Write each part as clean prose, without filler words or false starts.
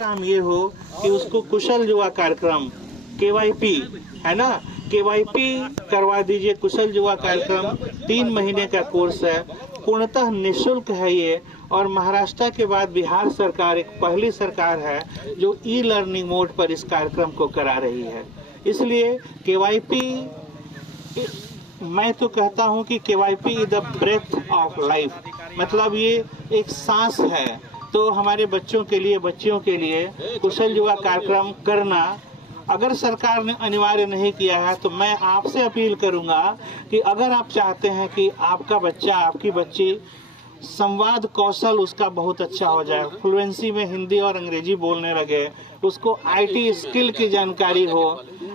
काम ये हो कि उसको कुशल युवा कार्यक्रम KYP है ना, KYP करवा दीजिए। कुशल युवा कार्यक्रम 3 महीने का कोर्स है, पूर्णतः निःशुल्क है ये। और महाराष्ट्र के बाद बिहार सरकार एक पहली सरकार है जो ई-लर्निंग मोड पर इस कार्यक्रम को करा रही है। इसलिए KYP, मैं तो कहता हूं कि KYP is the breath of life, मतलब ये एक सांस है। तो हमारे बच्चों के लिए, बच्चियों के लिए कुशल युवा कार्यक्रम करना, अगर सरकार ने अनिवार्य नहीं किया है तो मैं आपसे अपील करूंगा कि अगर आप चाहते हैं कि आपका बच्चा, आपकी बच्ची संवाद कौशल उसका बहुत अच्छा हो जाए, फ्लुएंसी में हिंदी और अंग्रेजी बोलने लगे, उसको IT स्किल की जानकारी हो।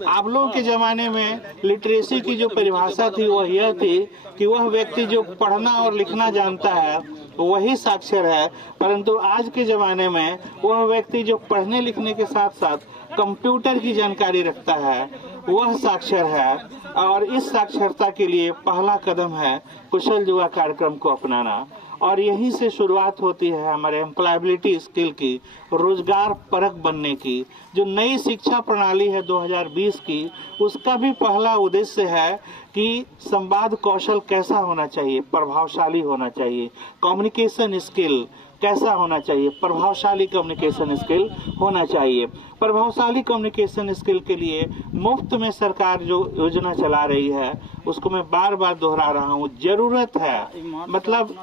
आप लोगों के जमाने में लिटरेसी की जो परिभाषा थी वह यह थी कि वह व्यक्ति जो पढ़ना और लिखना जानता है वही साक्षर है, परंतु आज के जमाने में वह व्यक्ति जो पढ़ने लिखने के साथ साथ कंप्यूटर की जानकारी रखता है वह साक्षर है। और इस साक्षरता के लिए पहला कदम है कुशल युवा कार्यक्रम को अपनाना। और यहीं से शुरुआत होती है हमारे एम्प्लॉयबिलिटी स्किल की, रोजगार परक बनने की। जो नई शिक्षा प्रणाली है 2020 की, उसका भी पहला उद्देश्य है कि संवाद कौशल कैसा होना चाहिए, प्रभावशाली होना चाहिए। कम्युनिकेशन स्किल कैसा होना चाहिए, प्रभावशाली कम्युनिकेशन स्किल होना चाहिए। प्रभावशाली कम्युनिकेशन स्किल के लिए मुफ्त में सरकार जो योजना चला रही है उसको मैं बार बार दोहरा रहा हूँ, जरूरत है। मतलब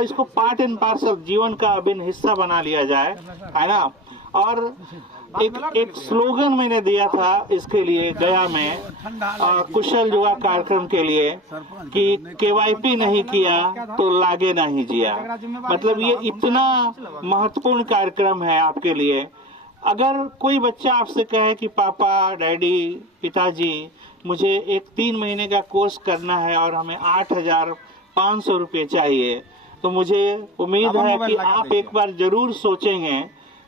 इसको पार्ट एंड पार्सल, जीवन का अभिन्न हिस्सा बना लिया जाए, है ना। और एक स्लोगन मैंने दिया था इसके लिए गया में, कुशल युवा कार्यक्रम के लिए, कि KYP नहीं किया तो लागे नहीं जिया। मतलब ये इतना महत्वपूर्ण कार्यक्रम है आपके लिए। अगर कोई बच्चा आपसे कहे कि पापा, डैडी, पिताजी, मुझे एक 3 महीने का कोर्स करना है और हमें 8,500 रुपये चाहिए, तो मुझे उम्मीद है कि आप एक बार जरूर सोचेंगे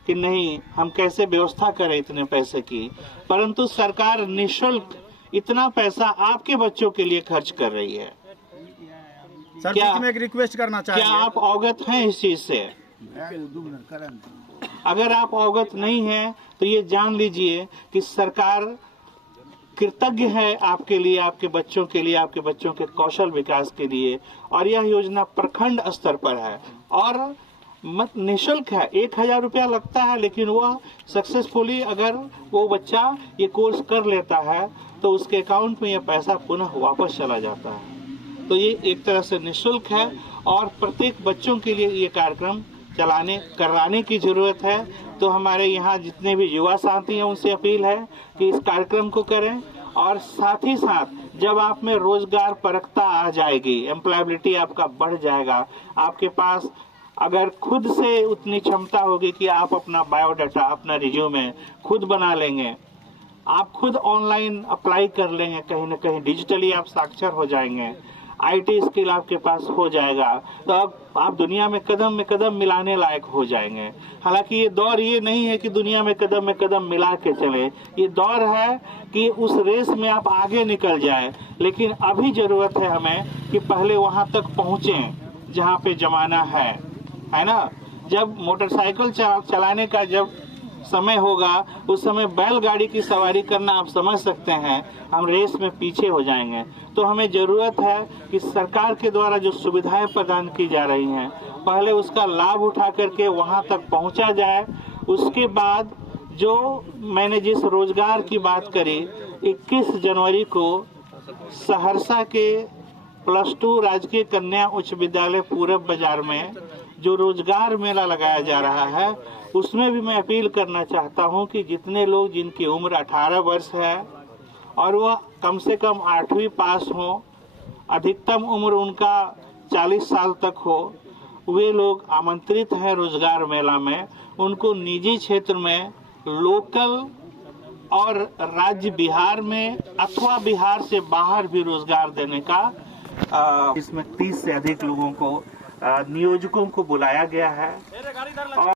कि नहीं, हम कैसे व्यवस्था करें इतने पैसे की। परंतु सरकार निःशुल्क इतना पैसा आपके बच्चों के लिए खर्च कर रही है। सर, बीच में एक रिक्वेस्ट करना चाहेंगे, क्या आप अवगत हैं इस चीज से? अगर आप अवगत नहीं हैं तो ये जान लीजिए कि सरकार कृतज्ञ है आपके लिए, आपके बच्चों के लिए, आपके बच्चों के कौशल विकास के लिए। और यह योजना प्रखंड स्तर पर है और निःशुल्क है। 1,000 रुपया लगता है, लेकिन वह सक्सेसफुली अगर वो बच्चा ये कोर्स कर लेता है तो उसके अकाउंट में यह पैसा पुनः वापस चला जाता है। तो ये एक तरह से निःशुल्क है और प्रत्येक बच्चों के लिए ये कार्यक्रम कराने की जरूरत है। तो हमारे यहाँ जितने भी युवा साथी हैं उनसे अपील है कि इस कार्यक्रम को करें। और साथ ही साथ जब आप में रोजगार परकता आ जाएगी, एम्प्लॉयबिलिटी आपका बढ़ जाएगा, आपके पास अगर खुद से उतनी क्षमता होगी कि आप अपना बायोडाटा, अपना रिज्यूमे खुद बना लेंगे, आप खुद ऑनलाइन अप्लाई कर लेंगे, कहीं ना कहीं डिजिटली आप साक्षर हो जाएंगे, IT स्किल आपके पास हो जाएगा, तो अब आप दुनिया में कदम मिलाने लायक हो जाएंगे। हालांकि ये दौर ये नहीं है कि दुनिया में कदम मिला के चले, ये दौर है कि उस रेस में आप आगे निकल जाएं। लेकिन अभी जरूरत है हमें कि पहले वहां तक पहुंचे जहां पे जमाना है ना। जब मोटरसाइकिल चलाने का जब समय होगा उस समय बैलगाड़ी की सवारी करना आप समझ सकते हैं, हम रेस में पीछे हो जाएंगे। तो हमें जरूरत है कि सरकार के द्वारा जो सुविधाएं प्रदान की जा रही हैं पहले उसका लाभ उठा करके वहां तक पहुंचा जाए। उसके बाद जो मैंने जिस रोजगार की बात करी, 21 जनवरी को सहरसा के +2 राजकीय कन्या उच्च विद्यालय पूरब बाजार में जो रोजगार मेला लगाया जा रहा है उसमें भी मैं अपील करना चाहता हूं कि जितने लोग जिनकी उम्र 18 वर्ष है और वह कम से कम 8वीं पास हो, अधिकतम उम्र उनका 40 साल तक हो, वे लोग आमंत्रित हैं रोजगार मेला में। उनको निजी क्षेत्र में, लोकल और राज्य बिहार में अथवा बिहार से बाहर भी रोजगार देने का इसमें 30 से अधिक लोगों को, नियोजकों को बुलाया गया है। और